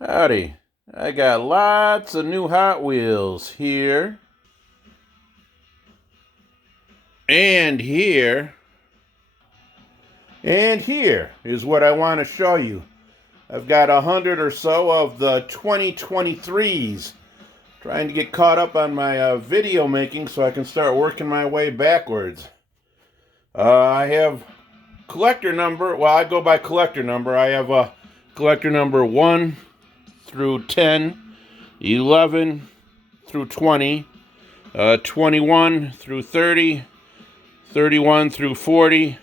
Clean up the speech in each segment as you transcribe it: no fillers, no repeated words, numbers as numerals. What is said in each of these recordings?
Howdy. I got lots of new Hot Wheels here. And here. And here is what I want to show you. I've got 100 or so of the 2023s. Trying to get caught up on my video making so I can start working my way backwards. I have collector number. Well, I go by collector number. I have a collector number 1 through 10, 11 through 20, 21 through 30, 31 through 40,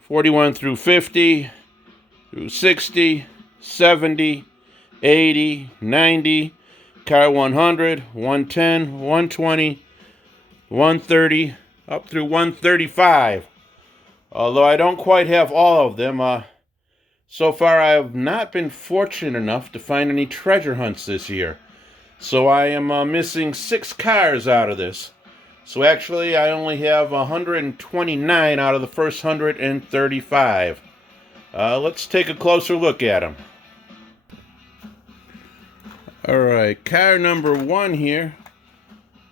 41 through 50, through 60, 70, 80, 90, car 100, 110, 120, 130, up through 135. Although I don't quite have all of them, so far I have not been fortunate enough to find any treasure hunts this year. So I am missing 6 cars out of this. So actually I only have 129 out of the first 135. Let's take a closer look at them. Alright, car number 1 here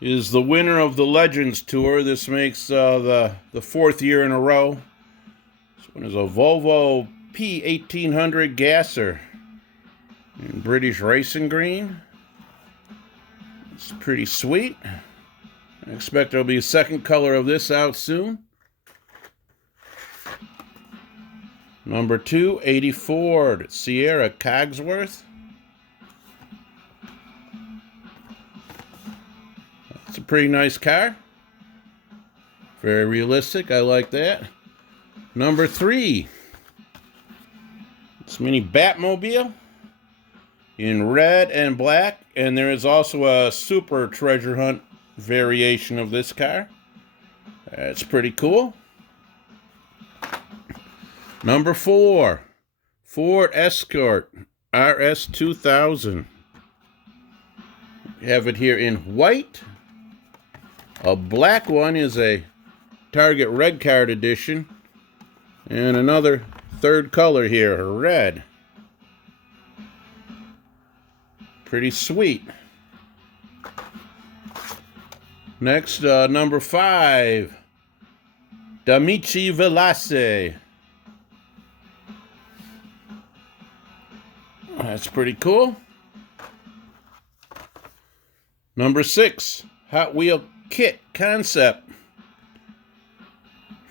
is the winner of the Legends Tour. This makes the 4th year in a row. This one is a Volvo P1800 Gasser in British Racing Green. It's pretty sweet. I expect there'll be a second color of this out soon. Number 2, 80 Ford Sierra Cogsworth. It's a pretty nice car. Very realistic. I like that. Number 3. It's Mini Batmobile in red and black. And there is also a super treasure hunt variation of this car. That's pretty cool. Number 4. Ford Escort RS 2000. We have it here in white. A black one is a Target Red Card edition. And another third color here, red. Pretty sweet. Next, number 5. D'Amici Veloce. That's pretty cool. Number 6. Hot Wheel Kit Concept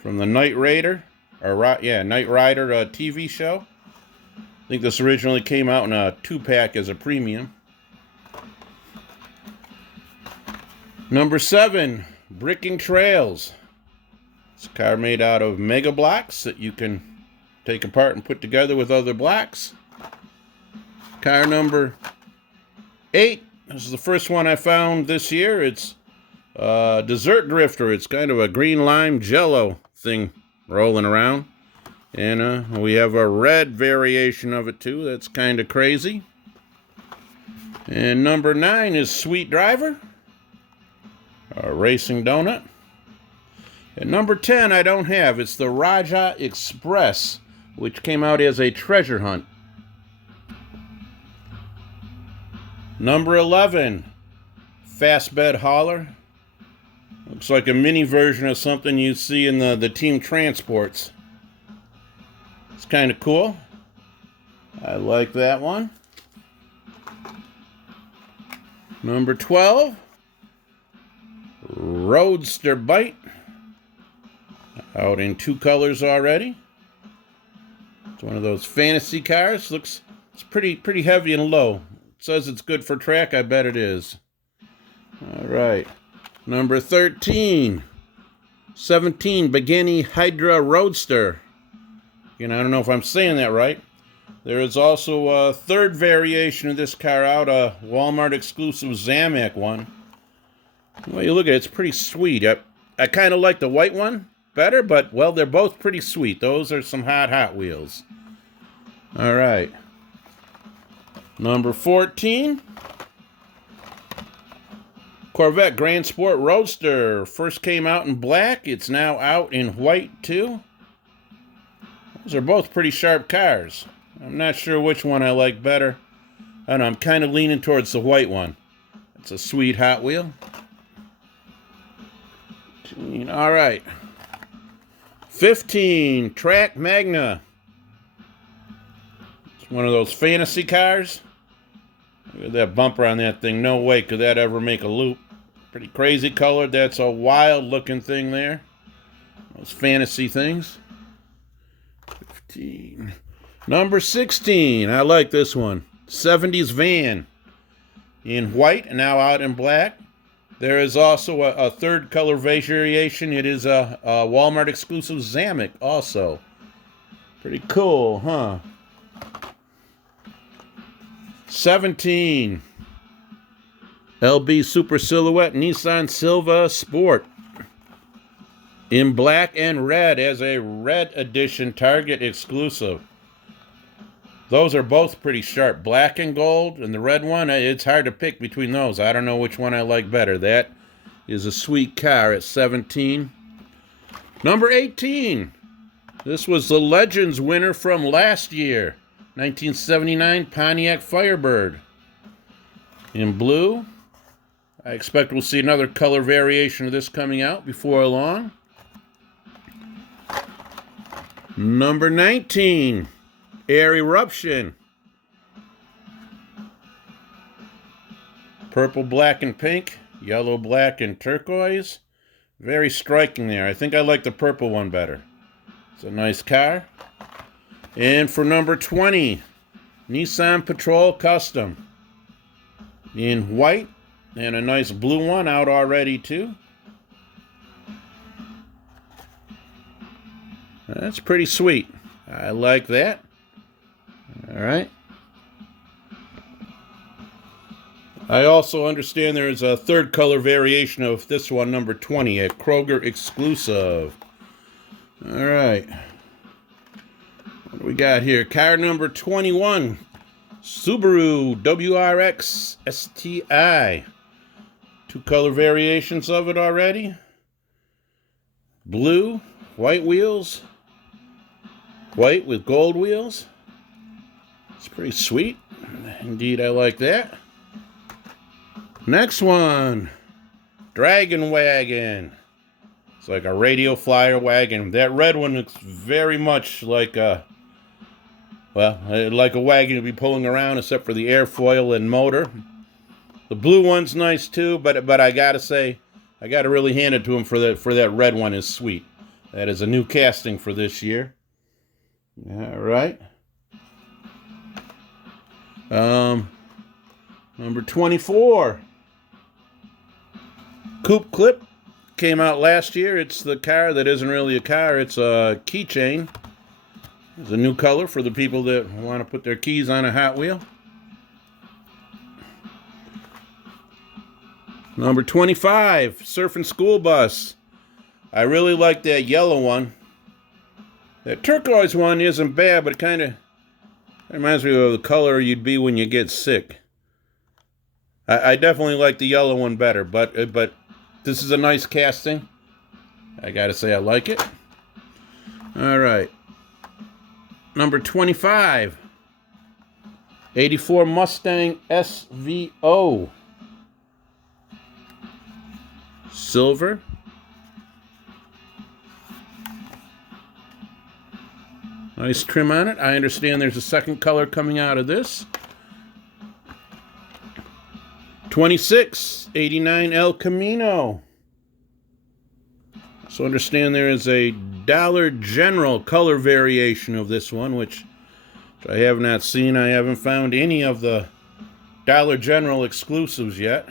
from the Knight Rider, Knight Rider TV show. I think this originally came out in a 2-pack as a premium. Number 7, Bricking Trails. It's a car made out of Mega Blocks that you can take apart and put together with other blocks. Car number 8. This is the first one I found this year. It's Desert Drifter. It's kind of a green lime jello thing rolling around. And we have a red variation of it too. That's kind of crazy. And number 9 is Sweet Driver. A racing donut. And number 10 I don't have. It's the Raja Express, which came out as a treasure hunt. Number 11, Fastbed Hauler. Looks like a mini version of something you see in the team transports. It's kind of cool. I like that one. Number 12, Roadster Bite. Out in 2 colors already. It's one of those fantasy cars. It's pretty heavy and low. It says it's good for track. I bet it is. All right. Number 13, 17 Begani Hydra Roadster. I don't know if I'm saying that right. There is also a third variation of this car out, a Walmart exclusive Zamac one. Well, you look at it, it's pretty sweet. I kind of like the white one better, but, well, they're both pretty sweet. Those are some Hot Wheels. All right. Number 14, Corvette Grand Sport Roadster. First came out in black. It's now out in white, too. Those are both pretty sharp cars. I'm not sure which one I like better. I don't know, I'm kind of leaning towards the white one. It's a sweet Hot Wheel. All right. 15, Track Magna. It's one of those fantasy cars. Look at that bumper on that thing. No way could that ever make a loop. Pretty crazy colored. That's a wild looking thing there. Those fantasy things. 15. Number 16. I like this one. 70s van. In white and now out in black. There is also a third color variation. It is a Walmart exclusive Zamek also. Pretty cool, huh? 17. LB Super Silhouette Nissan Silva Sport. In black and red as a red edition Target exclusive. Those are both pretty sharp. Black and gold, and the red one, it's hard to pick between those. I don't know which one I like better. That is a sweet car at 17. Number 18. This was the Legends winner from last year. 1979 Pontiac Firebird. In blue. I expect we'll see another color variation of this coming out before long. Number 19. Air Eruption. Purple, black, and pink. Yellow, black, and turquoise. Very striking there. I think I like the purple one better. It's a nice car. And for number 20, Nissan Patrol Custom. In white, and a nice blue one out already too. That's pretty sweet. I like that. All right. I also understand there is a third color variation of this one, number 20, a Kroger exclusive. All right. What do we got here? Car number 21, Subaru WRX STI. Two color variations of it already. Blue, white wheels. White with gold wheels. It's pretty sweet. Indeed, I like that. Next one, Dragon Wagon. It's like a radio flyer wagon. That red one looks very much like a, well, like a wagon you'd be pulling around, except for the airfoil and motor. The blue one's nice too, but I gotta say, I gotta really hand it to him for that red one is sweet. That is a new casting for this year. All right. Number 24. Coupe Clip came out last year. It's the car that isn't really a car. It's a keychain. It's a new color for the people that want to put their keys on a Hot Wheel. Number 25. Surfing School Bus. I really like that yellow one. That turquoise one isn't bad, but it kind of reminds me of the color you'd be when you get sick. I definitely like the yellow one better, but this is a nice casting. I gotta say I like it. All right. Number 25. 84 Mustang SVO. Silver. Nice trim on it. I understand there's a second color coming out of this. 26, 89 El Camino. So understand there is a Dollar General color variation of this one, which I have not seen. I haven't found any of the Dollar General exclusives yet.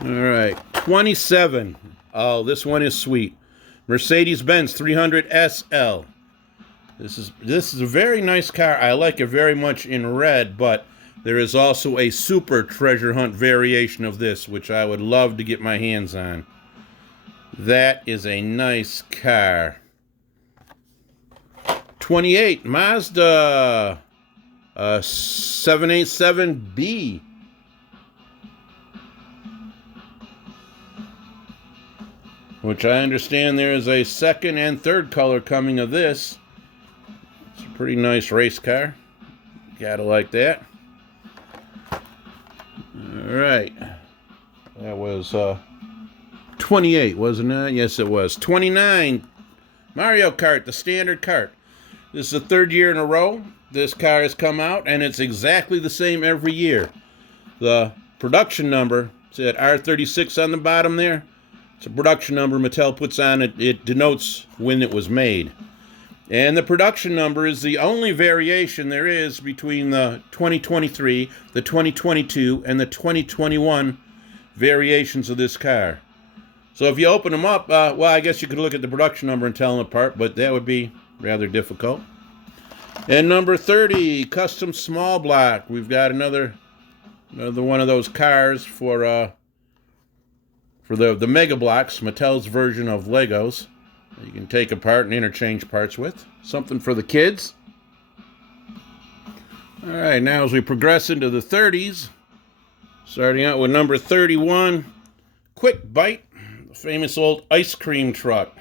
All right, 27. Oh, this one is sweet. Mercedes-Benz 300 SL. This is a very nice car. I like it very much in red, but there is also a super treasure hunt variation of this, which I would love to get my hands on. That is a nice car. 28, Mazda 787B. Which I understand there is a second and third color coming of this. It's a pretty nice race car. Gotta like that. right. That was 28, wasn't it? Yes, it was. 29, Mario Kart, the standard kart. This is the third year in a row this car has come out, and it's exactly the same every year. The production number, see that R36 on the bottom there? It's a production number Mattel puts on it. It denotes when it was made. And the production number is the only variation there is between the 2023, the 2022, and the 2021 variations of this car. So if you open them up, well, I guess you could look at the production number and tell them apart, but that would be rather difficult. And number 30, custom small block. We've got another one of those cars for the Mega Bloks, Mattel's version of Legos. You can take apart and interchange parts with. Something for the kids. All right, now as we progress into the 30s, starting out with number 31, Quick Bite, the famous old ice cream truck.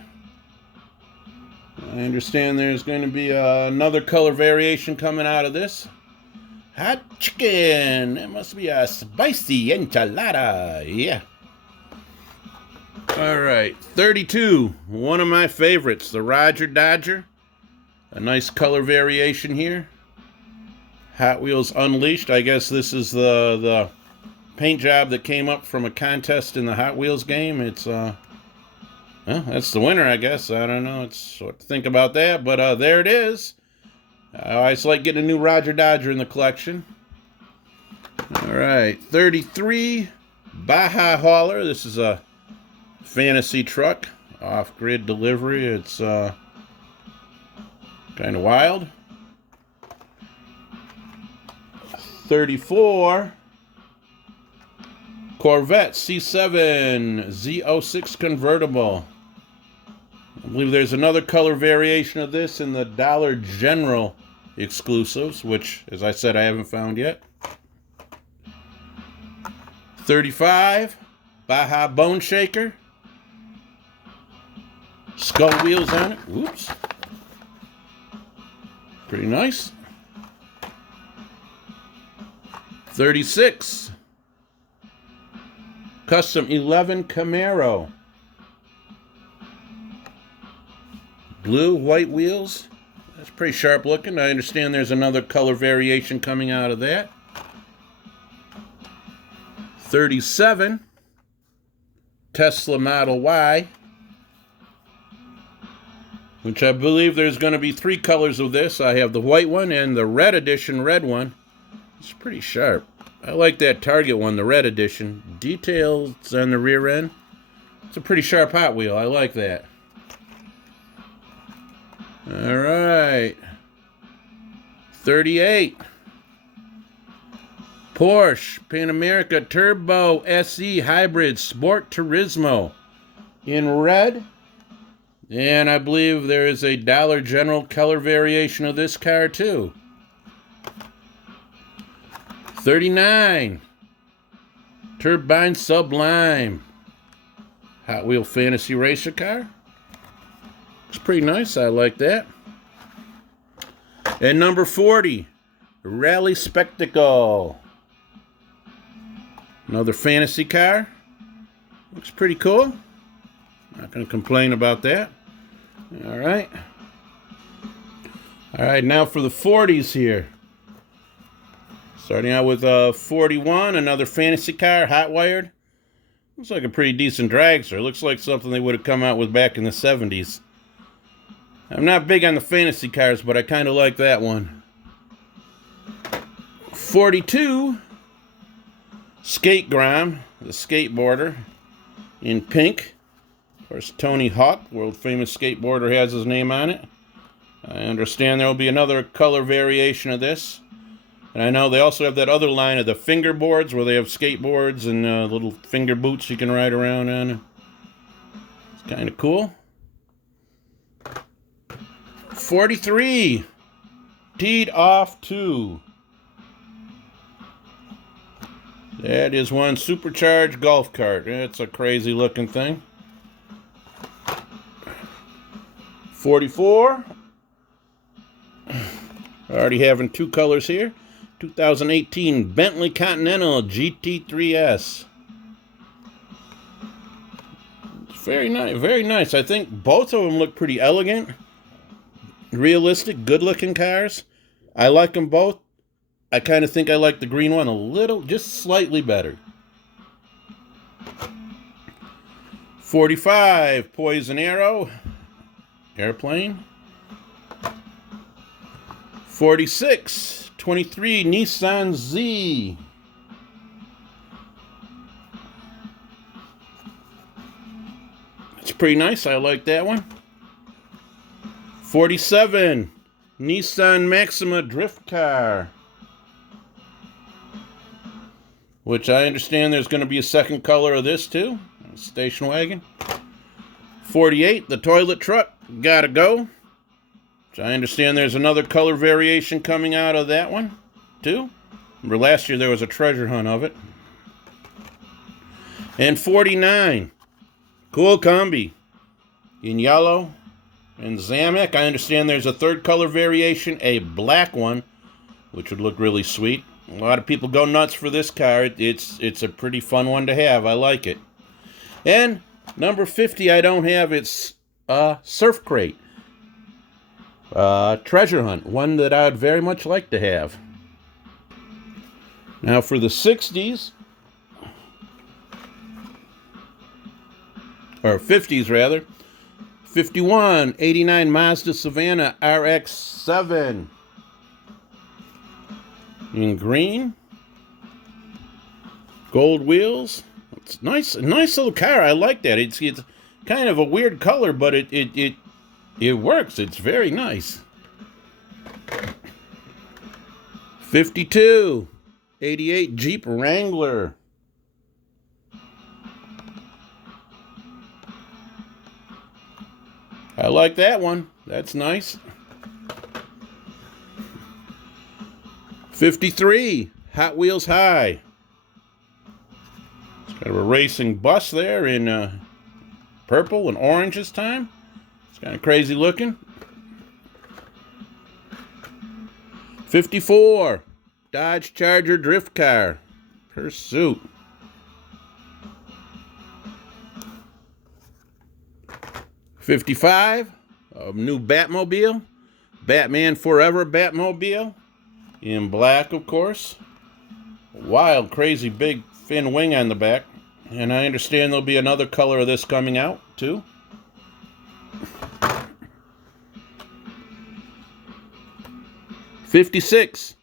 I understand there's going to be another color variation coming out of this. Hot chicken. It must be a spicy enchilada. Yeah. All right. 32. One of my favorites. The Roger Dodger. A nice color variation here. Hot Wheels Unleashed. I guess this is the paint job that came up from a contest in the Hot Wheels game. It's well, that's the winner, I guess. I don't know. It's what to think about that, but there it is. I always like getting a new Roger Dodger in the collection. All right, 33, Baja Hauler. This is a fantasy truck, off-grid delivery. It's kind of wild. 34, Corvette C7 Z06 convertible. I believe there's another color variation of this in the Dollar General exclusives, which, as I said, I haven't found yet. 35, Baja Bone Shaker. Skull wheels on it. Oops. Pretty nice. 36, Custom 11 Camaro. Blue, white wheels. That's pretty sharp looking. I understand there's another color variation coming out of that. 37, Tesla Model Y, which I believe there's going to be 3 colors of this. I have the white one and the red edition red one. It's pretty sharp. I like that Target one, the red edition. Details on the rear end. It's a pretty sharp Hot Wheel. I like that. All right. 38. Porsche Pan America Turbo SE Hybrid Sport Turismo in red. And I believe there is a Dollar General color variation of this car too. 39. Turbine Sublime Hot Wheel Fantasy Racer car. It's pretty nice. I like that. And number 40, Rally Spectacle. Another fantasy car. Looks pretty cool. Not going to complain about that. All right. All right, now for the 40s here. Starting out with 41, another fantasy car, hot wired. Looks like a pretty decent dragster. Looks like something they would have come out with back in the 70s. I'm not big on the fantasy cars, but I kind of like that one. 42, Skate Grom, the skateboarder, in pink. Of course, Tony Hawk, world famous skateboarder, has his name on it. I understand there will be another color variation of this. And I know they also have that other line of the fingerboards where they have skateboards and little finger boots you can ride around on. It's kind of cool. 43, Teed Off 2. That is one supercharged golf cart. It's a crazy looking thing. 44. Already having 2 colors here. 2018 Bentley Continental GT3S. It's very nice, very nice. I think both of them look pretty elegant, realistic, good-looking cars. I like them both. I kind of think I like the green one a little, just slightly better. 45 Poison Arrow airplane. 46 23 Nissan Z. It's pretty nice. I like that one. 47 Nissan Maxima drift car, which I understand there's going to be a second color of this too. Station wagon. 48 the toilet truck. Gotta go. Which I understand there's another color variation coming out of that one too. Remember last year there was a treasure hunt of it. And 49 Cool Combi in yellow and Zamek. I understand there's a third color variation, a black one, which would look really sweet. A lot of people go nuts for this car. It's a pretty fun one to have. I like it. And number 50 I don't have. It's Surf Crate. Treasure Hunt. One that I would very much like to have. Now for the 60s. Or 50s rather. 51 89 Mazda Savannah RX-7. In green. Gold wheels. It's nice little car. I like that. It's kind of a weird color, but it works. It's very nice. 52 88 Jeep Wrangler. I like that one. That's nice. 53 Hot Wheels High. It's kind of a racing bus there in purple and orange this time. It's kind of crazy looking. 54 Dodge Charger drift car. Pursuit. 55 new Batmobile. Batman Forever Batmobile. In black, of course. Wild, crazy, big fin wing on the back. And I understand there'll be another color of this coming out, too. '56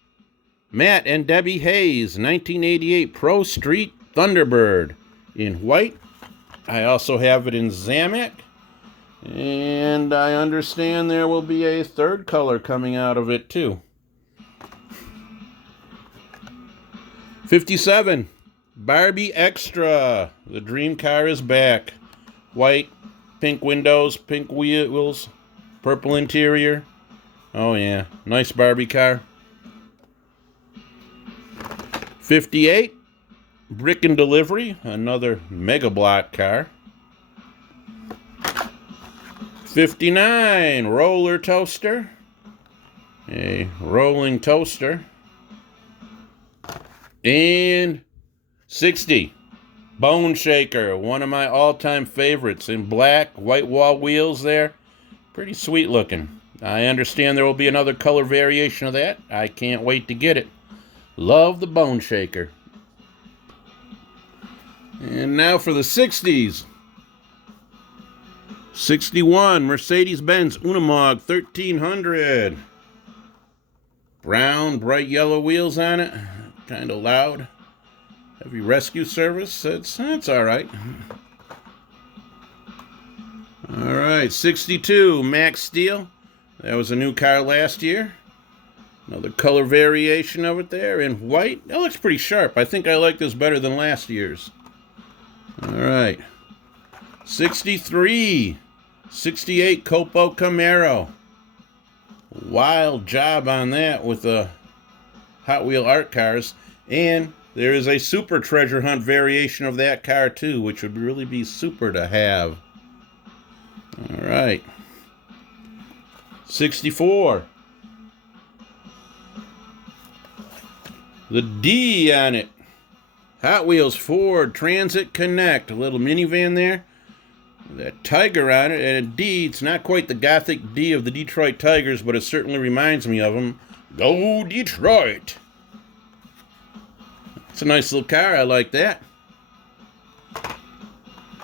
Matt and Debbie Hayes 1988 Pro Street Thunderbird in white. I also have it in Zamek. And I understand there will be a third color coming out of it, too. 57 Barbie Extra. The dream car is back. White, pink windows, pink wheels, purple interior. Oh yeah, nice Barbie car. 58 Brick and Delivery. Another Mega Block car. 59 Roller Toaster. A rolling toaster. And 60 Bone Shaker, one of my all-time favorites, in black, white wall wheels there. Pretty sweet looking. I understand there will be another color variation of that. I can't wait to get it. Love the Bone Shaker. And now for the 60s. 61 Mercedes-Benz Unimog 1300. Brown, bright yellow wheels on it. Kind of loud. Heavy rescue service. That's all right. All right, 62 Max Steel. That was a new car last year. Another color variation of it there in white. That looks pretty sharp. I think I like this better than last year's. All right. 63 68 Copo Camaro. Wild job on that with the Hot Wheel art cars. And there is a super treasure hunt variation of that car too, which would really be super to have. All right. 64 the D on it. Hot Wheels Ford Transit Connect. A little minivan there. That tiger on it, and a D. It's not quite the gothic D of the Detroit Tigers, but it certainly reminds me of them. Go Detroit! It's a nice little car. I like that.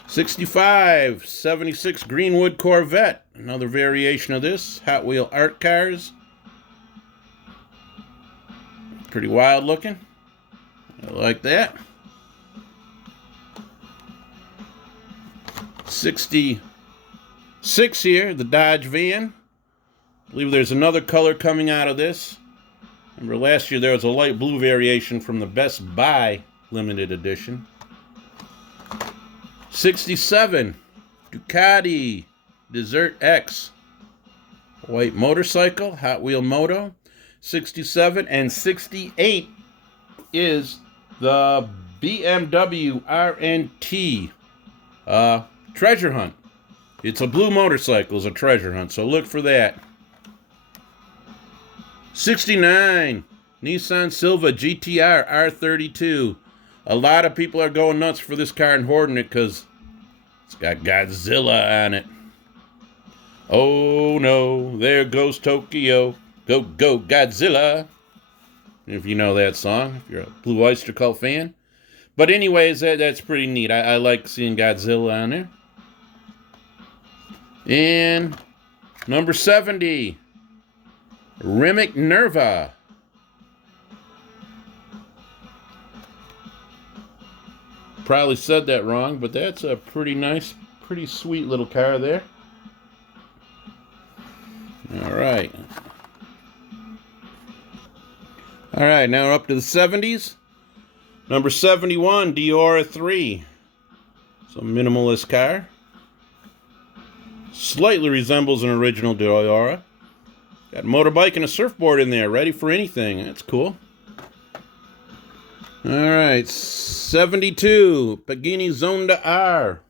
65, 76 Greenwood Corvette. Another variation of this. Hot Wheel art cars. Pretty wild looking. I like that. 66 here, the Dodge van. I believe there's another color coming out of this. Remember last year there was a light blue variation from the Best Buy limited edition. 67, Ducati Desert X. White motorcycle, Hot Wheel Moto. 67 and 68 is the BMW RNT Treasure Hunt. It's a blue motorcycle, it's a treasure hunt, so look for that. 69, Nissan Silva GTR R32. A lot of people are going nuts for this car and hoarding it because it's got Godzilla on it. Oh no, there goes Tokyo. Go, go, Godzilla. If you know that song, if you're a Blue Oyster Cult fan. But anyways, that's pretty neat. I like seeing Godzilla on there. And number 70, Rimac Nerva. Probably said that wrong, but that's a pretty nice, pretty sweet little car there. All right. All right, now we're up to the 70s. Number 71, Deora 3. It's a minimalist car. Slightly resembles an original Deora. Got a motorbike and a surfboard in there, ready for anything. That's cool. All right, 72, Pagani Zonda R.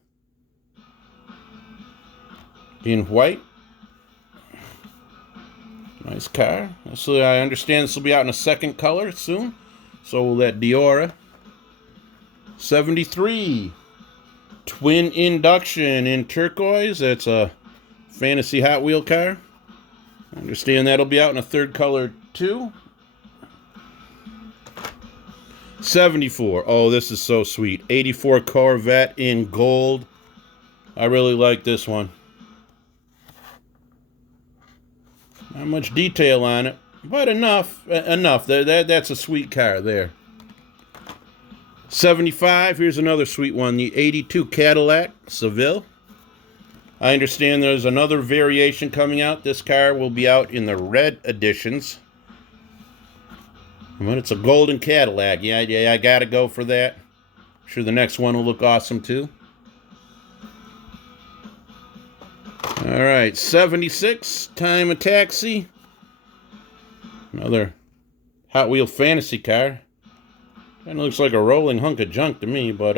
In white. Nice car. So I understand this will be out in a second color soon. So will that Deora. 73, Twin Induction in turquoise. That's a fantasy Hot Wheel car. I understand that'll be out in a third color too. 74. Oh, this is so sweet. 84 Corvette in gold. I really like this one. Not much detail on it, but enough. That's a sweet car there. 75. Here's another sweet one. The 82 Cadillac Seville. I understand there's another variation coming out. This car will be out in the red editions. But it's a golden Cadillac. Yeah, I gotta go for that. I'm sure the next one will look awesome too. All right, 76, Time a Taxi. Another Hot Wheel fantasy car. Kind of looks like a rolling hunk of junk to me, but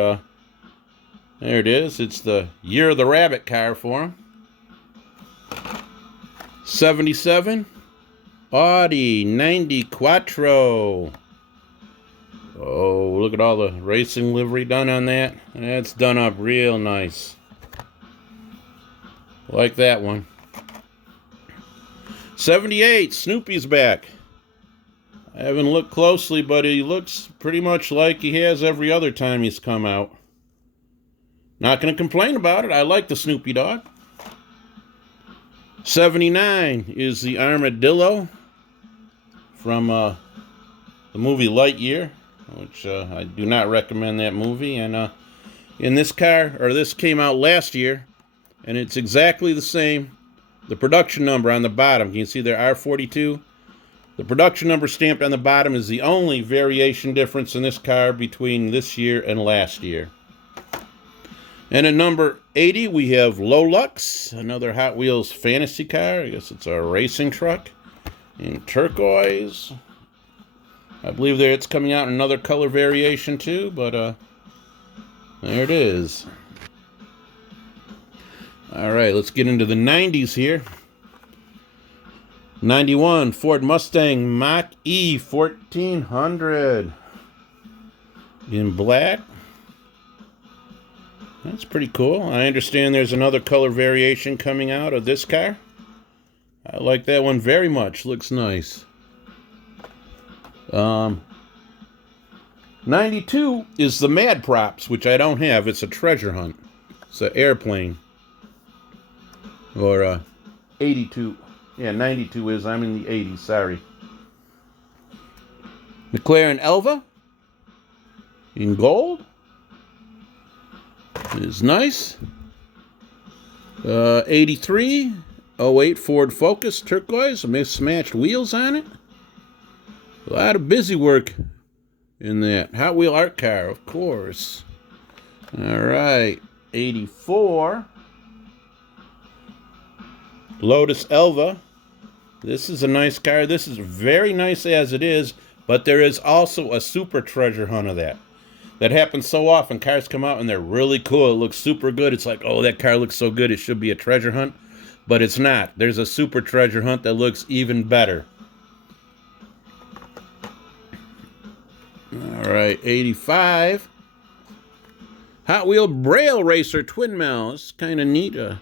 there it is. It's the Year of the Rabbit car for him. 77, Audi 90 Quattro. Oh, look at all the racing livery done on that. That's done up real nice. Like that one. 78, Snoopy's back. I haven't looked closely, but he looks pretty much like he has every other time he's come out. Not going to complain about it. I like the Snoopy dog. 79 is the Armadillo from the movie Lightyear, which I do not recommend that movie. And in this car, or this came out last year, and it's exactly the same. The production number on the bottom, you can see there R42. The production number stamped on the bottom is the only variation difference in this car between this year and last year. And at number 80, we have Lolux, another Hot Wheels fantasy car. I guess it's a racing truck in turquoise. I believe there it's coming out in another color variation too, but there it is. All right, let's get into the 90s here. 91 Ford Mustang Mach-E 1400 in black. That's pretty cool. I understand there's another color variation coming out of this car. I like that one very much. Looks nice. 92 is the Mad Props, which I don't have. It's a treasure hunt. It's an airplane. Or 82. Yeah, 92 is. I'm in the 80s. Sorry. McLaren Elva in gold. Is nice. 83 08 Ford Focus turquoise. Mismatched wheels on it. A lot of busy work in that. Hot Wheel art car, of course. All right. 84 Lotus Elva. This is a nice car. This is very nice as it is, but there is also a super treasure hunt of that. That happens so often. Cars come out and they're really cool. It looks super good. It's like, oh, that car looks so good. It should be a treasure hunt. But it's not. There's a super treasure hunt that looks even better. All right, 85. Hot Wheel Braille Racer Twin Mill. It's kind of neat. A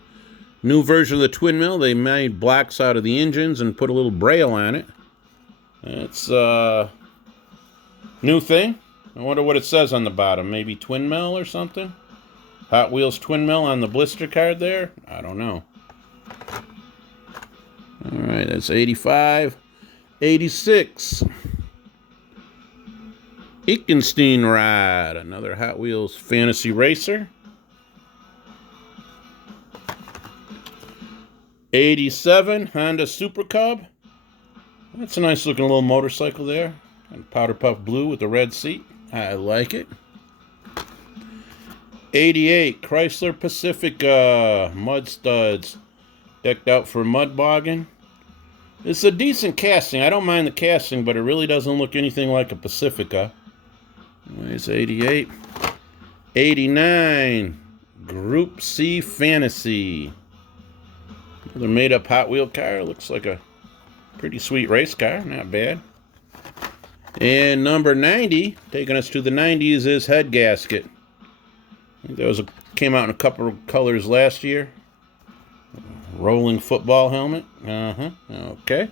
new version of the Twin Mill. They made blocks out of the engines and put a little braille on it. It's a new thing. I wonder what it says on the bottom. Maybe Twin Mill or something? Hot Wheels Twin Mill on the blister card there? I don't know. All right, that's 85. 86. Ickenstein-Rod, another Hot Wheels Fantasy Racer. 87 Honda Super Cub. That's a nice looking little motorcycle there. And powder puff blue with the red seat. I like it. 88 Chrysler Pacifica Mud Studs, decked out for mud bogging. It's a decent casting. I don't mind the casting, but it really doesn't look anything like a Pacifica. It's 88. 89 Group C Fantasy. Another made-up Hot Wheel car. Looks like a pretty sweet race car. Not bad. And number 90, taking us to the 90s, is Head Gasket. I think that came out in a couple of colors last year. Rolling football helmet. Okay.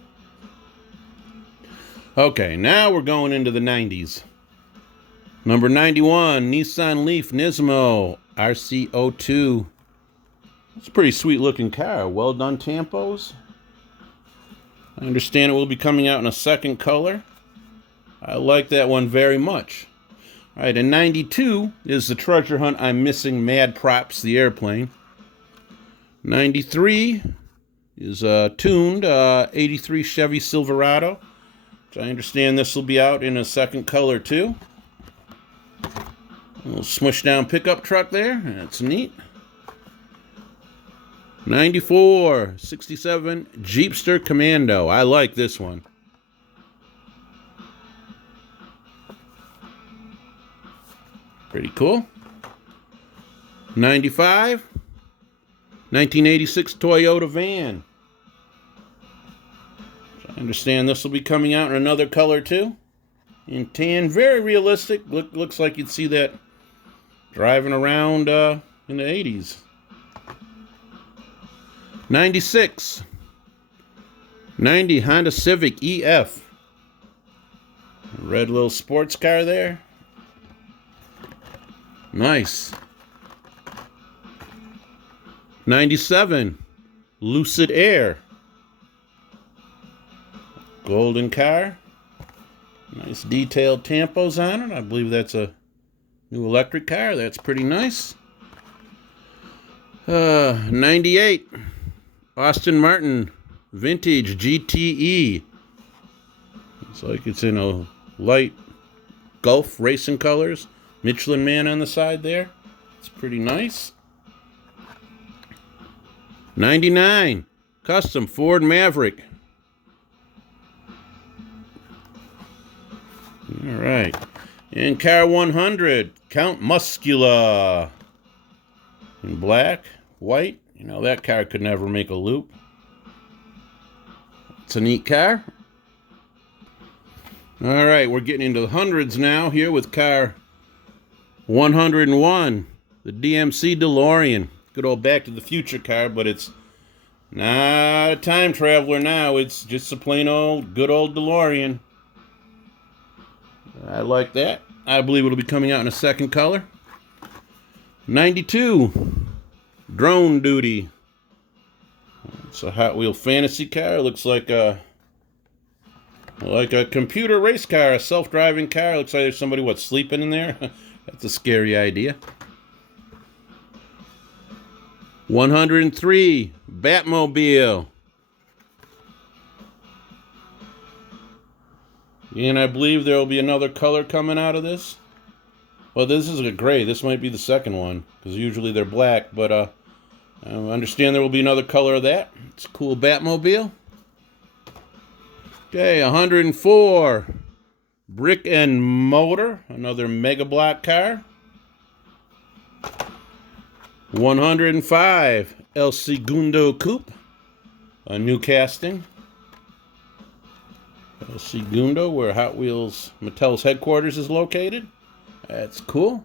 Okay, now we're going into the 90s. Number 91, Nissan Leaf Nismo RC02. It's a pretty sweet looking car. Well done tampos. I understand it will be coming out in a second color. I like that one very much. All right, and 92 is the treasure hunt I'm missing, Mad Props, the airplane. 93 is tuned 83 Chevy Silverado, which I understand this will be out in a second color too. A little smush down pickup truck there. That's neat. 94 67 Jeepster Commando. I like this one. Pretty cool. 95 1986 Toyota van. So I understand this will be coming out in another color too. In tan. Very realistic. Looks like you'd see that driving around in the 80s. 96 90 Honda Civic EF. Red little sports car there. Nice. 97 Lucid Air. Golden car. Nice detailed tampos on it. I believe that's a new electric car. That's pretty nice. 98 Aston Martin Vintage GTE. Looks like it's in a light Gulf racing colors. Michelin Man on the side there. It's pretty nice. 99 Custom Ford Maverick. All right. And car 100 Count Muscula. In black, white. You know, that car could never make a loop. It's a neat car. All right, we're getting into the hundreds now here with car 101, the DMC DeLorean. Good old Back to the Future car, but it's not a time traveler now. It's just a plain old, good old DeLorean. I like that. I believe it'll be coming out in a second color. 92, Drone Duty. It's a Hot Wheel fantasy car. It looks like a computer race car, a self-driving car. Looks like there's somebody, sleeping in there? That's a scary idea. 103, Batmobile. And I believe there will be another color coming out of this. Well, this is a gray. This might be the second one, because usually they're black. But I understand there will be another color of that. It's a cool Batmobile. Okay, 104, Brick and Motor, another Mega Block car. 105, El Segundo Coupe, a new casting. El Segundo, where Hot Wheels Mattel's headquarters is located. That's cool.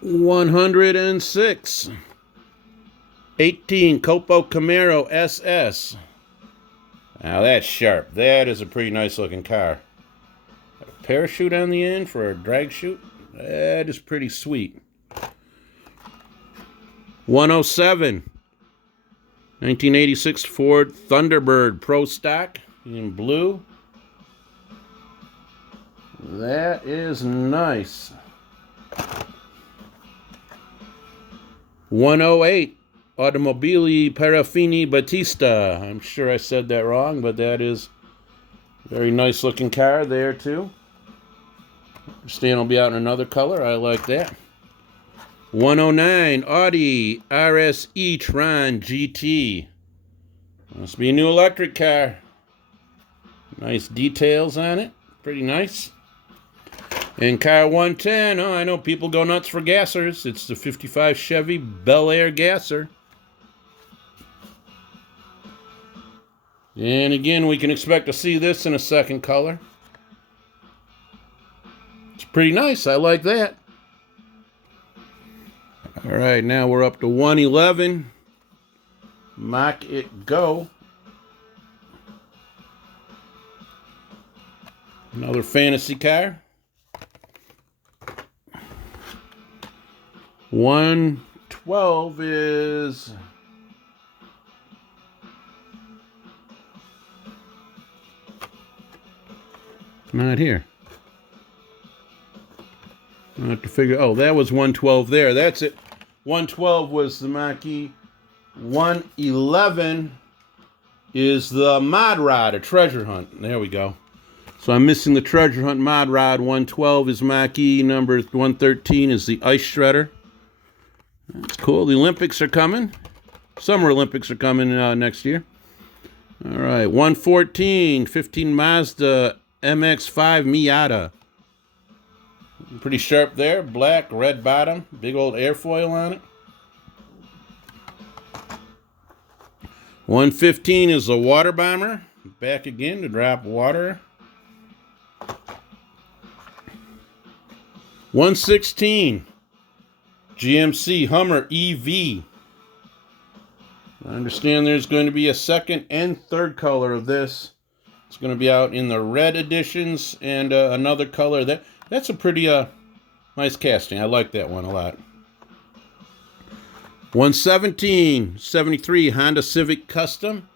106, 18, Copo Camaro SS. Now that's sharp. That is a pretty nice looking car. A parachute on the end for a drag chute. That is pretty sweet. 107, 1986 Ford Thunderbird Pro Stock in blue. That is nice. 108, Automobili Parafini Battista. I'm sure I said that wrong, but that is a very nice looking car there too. Understand will be out in another color. I like that. 109, Audi RS e-tron GT. Must be a new electric car. Nice details on it. Pretty nice. And car 110, I know people go nuts for gassers. It's the 55 Chevy Bel Air gasser. And again, we can expect to see this in a second color. It's pretty nice. I like that. All right, now we're up to 111. Mach It Go. Another fantasy car. 112 is... not here. I have to figure... oh, that was 112 there. That's it. 112 was the Mach-E. 111 is the Mod Rod, a treasure hunt. There we go. So I'm missing the treasure hunt Mod Rod. 112 is Mach-E. Number 113 is the Ice Shredder. That's cool. The Olympics are coming. Summer Olympics are coming next year. All right. 114, 15 Mazda MX-5 Miata. Pretty sharp there. Black, red bottom. Big old airfoil on it. 115 is the Water Bomber. Back again to drop water. 116, GMC Hummer EV. I understand there's going to be a second and third color of this. It's going to be out in the red editions and another color. That's a pretty nice casting. I like that one a lot. 117, 73 Honda Civic Custom.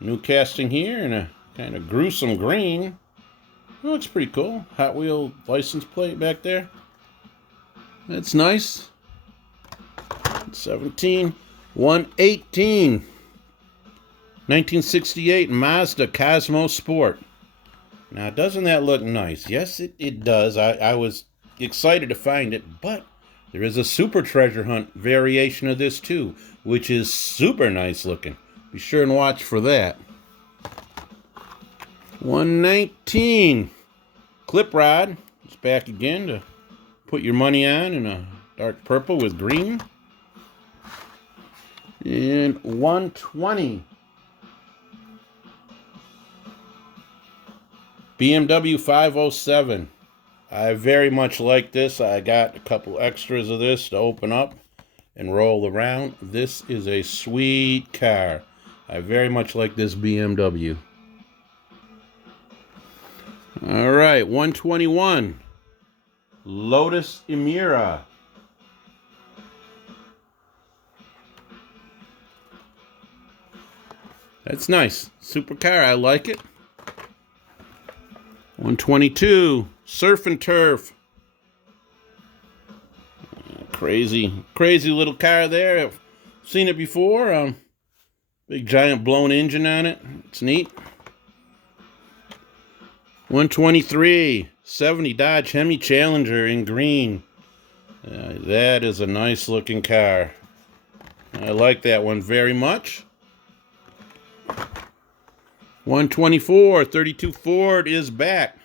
New casting here in a kind of gruesome green. It looks pretty cool. Hot Wheel license plate back there. That's nice. 17. 118. 1968 Mazda Cosmo Sport. Now, doesn't that look nice? Yes, it does. I was excited to find it, but there is a Super Treasure Hunt variation of this too, which is super nice looking. Be sure and watch for that. 119. Clip Rod. It's back again to put your money on in a dark purple with green. And 120. BMW 507. I very much like this. I got a couple extras of this to open up and roll around. This is a sweet car. I very much like this BMW. All right, 121. Lotus Emira. That's nice. Supercar, I like it. 122. Surf and Turf. Crazy little car there. I've seen it before. Big giant blown engine on it. It's neat. 123. 70 Dodge Hemi Challenger in green. That is a nice looking car. I like that one very much. 124. 32 Ford is back.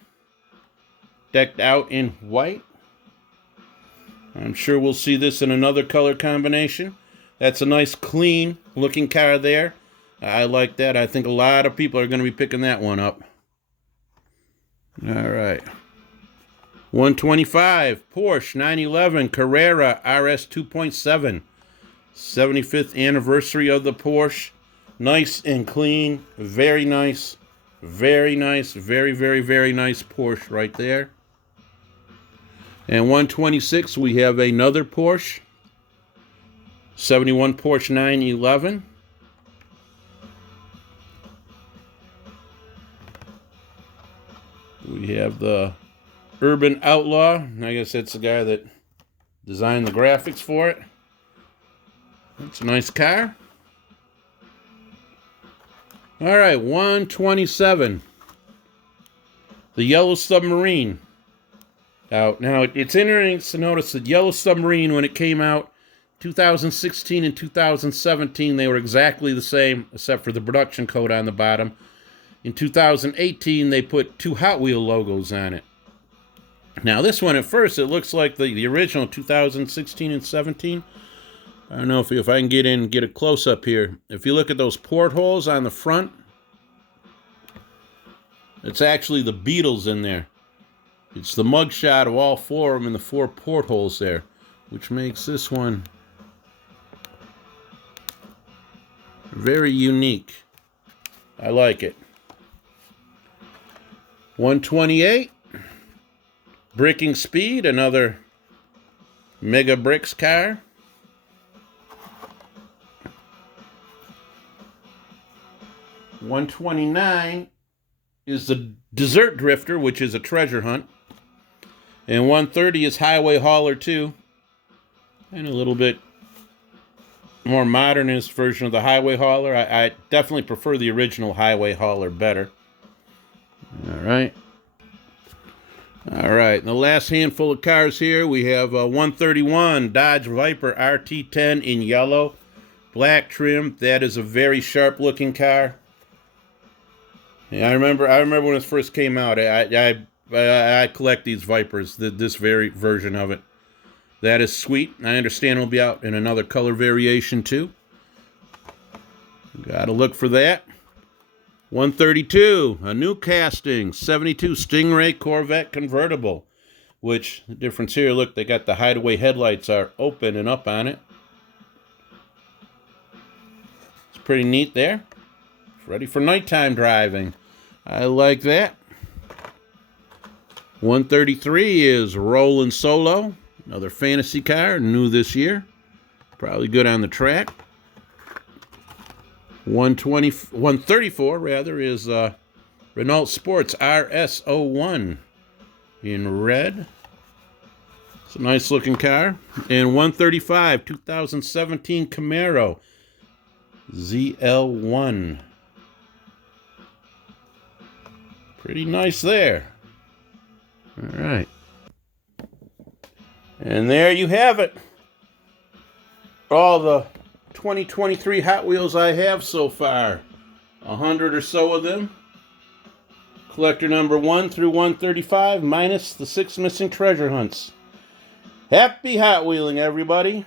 Decked out in white. I'm sure we'll see this in another color combination. That's a nice clean looking car there. I like that. I think a lot of people are going to be picking that one up. All right. 125 Porsche 911 Carrera RS 2.7. 75th anniversary of the Porsche. Nice and clean. Very nice. Very nice. Very, very, very nice Porsche right there. And 126, we have another Porsche. 71 Porsche 911. We have the Urban Outlaw. I guess that's the guy that designed the graphics for it. It's a nice car. All right, 127. The Yellow Submarine. Now, it's interesting to notice that Yellow Submarine, when it came out, 2016 and 2017, they were exactly the same, except for the production code on the bottom. In 2018, they put two Hot Wheel logos on it. Now, this one, at first, it looks like the original 2016 and 17. I don't know if I can get in and get a close-up here. If you look at those portholes on the front, it's actually the Beatles in there. It's the mugshot of all four of them in the four portholes there, which makes this one very unique. I like it. 128. Bricking Speed, another Mega Bricks car. 129 is the Desert Drifter, which is a treasure hunt. And 130 is Highway Hauler 2. And a little bit more modernist version of the Highway Hauler. I definitely prefer the original Highway Hauler better. All right. All right. And the last handful of cars here, we have 131 Dodge Viper RT10 in yellow. Black trim. That is a very sharp looking car. Yeah, I remember when it first came out. I collect these Vipers, this very version of it. That is sweet. I understand it'll be out in another color variation too. Gotta look for that. 132, a new casting, 72 Stingray Corvette convertible. Which, the difference here, look, they got the hideaway headlights are open and up on it. It's pretty neat there. It's ready for nighttime driving. I like that. 133 is Rollin' Solo, another fantasy car, new this year. Probably good on the track. 134 rather is Renault Sports RS01 in red. It's a nice looking car. And 135 2017 Camaro ZL1. Pretty nice there. All right. And there you have it. All the 2023 Hot Wheels I have so far. 100 or so of them. Collector number 1 through 135, minus the 6 missing treasure hunts. Happy Hot Wheeling, everybody.